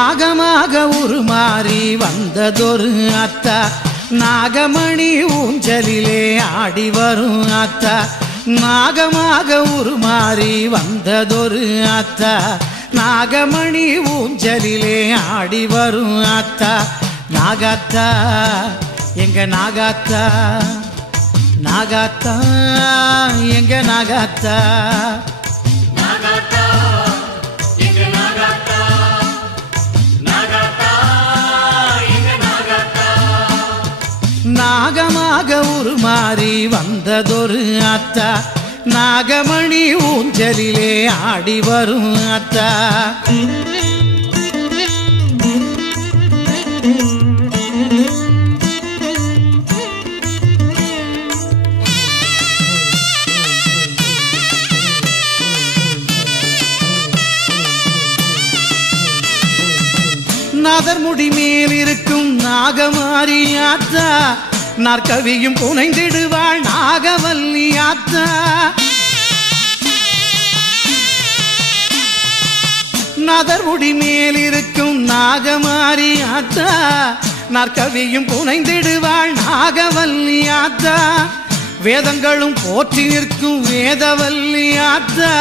நாகமாக உருமாறி வந்ததொரு அத்தா நாகமணி ஊஞ்சலிலே ஆடி வரும் அத்தா நாகமாக உருமாறி வந்ததொரு அத்தா நாகமணி ஊஞ்சலிலே ஆடி வரும் அத்தா நாகாத்தா எங்க நாகாத்தா நாகாத்தா எங்க நாகாத்தா நாகாத்தா எங்க நாகாத்தா நாகாத்தா எங்க நாகாத்தா நாகமாக உருமாறி வந்ததொரு அத்தா நாகமணி ஊஞ்சலிலே ஆடி வரும் அத்தா நாதர்முடி மேல் இருக்கும் நாகமாரி ஆத்தா நாற்கவியும் புனைந்திடுவாள் நாகவல்லி ஆத்தா நாதர்முடி மேல் இருக்கும் நாகமாரி ஆத்தா நாற்கவியும் புனைந்திடுவாள் நாகவல்லி ஆத்தா வேதங்களும் போற்றி நிற்கும் வேதவல்லி ஆத்தா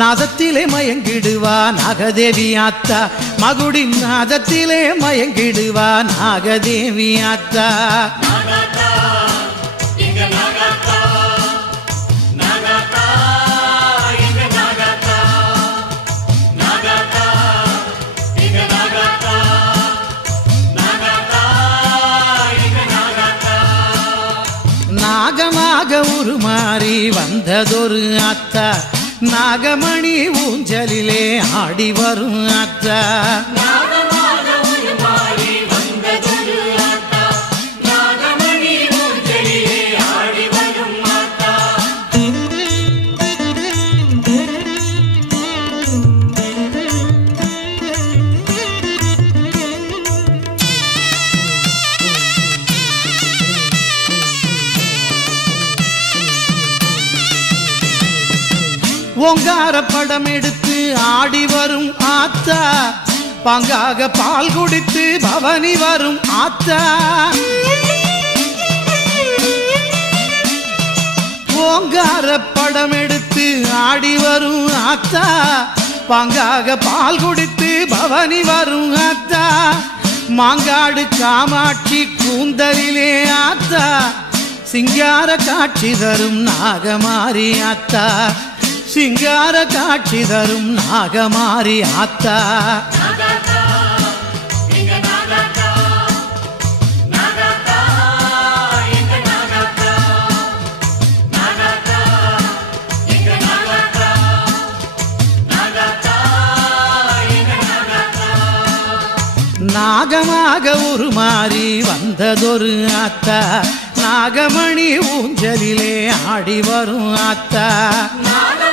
நாதத்திலே மயங்கிடுவா நாகதேவி ஆத்தா மகுடி நாதத்திலே மயங்கிடுவா நாகதேவி ஆத்தா நாகாத்தா எங்க நாகாத்தா நாகாத்தா எங்க நாகாத்தா நாகாத்தா எங்க நாகாத்தா நாகாத்தா எங்க நாகாத்தா நாகமாக உருமாறி வந்ததொரு அத்தா நாகமணி ஊஞ்சலிலே ஆடி வரும் அத்தா நாகமாக உருமாறி வந்ததொரு ஆத்தா நாகமணி ஊஞ்சலிலே ஆடி வரும் ஆத்தா ஓங்கார படம் எடுத்து ஆடி வரும் ஆத்தா பங்காக பால் குடித்து பவனி வரும் ஆத்தா ஓங்கார படம் எடுத்து ஆடி வரும் ஆத்தா பங்காக பால் குடித்து பவனி வரும் ஆத்தா மாங்காடு காமாட்சி கூந்தலிலே ஆத்தா சிங்கார காட்சி தரும் நாகமாரி ஆத்தா சிங்கார காட்சி தரும் நாகமாரி ஆத்தா நாகாத்தா எங்க நாகாத்தா நாகாத்தா எங்க நாகாத்தா நாகாத்தா எங்க நாகாத்தா நாகாத்தா எங்க நாகாத்தா நாகமாக உருமாறி வந்ததொரு ஆத்தா நாகமணி ஊஞ்சலிலே ஆடி வரும் ஆத்தா நாகாத்தா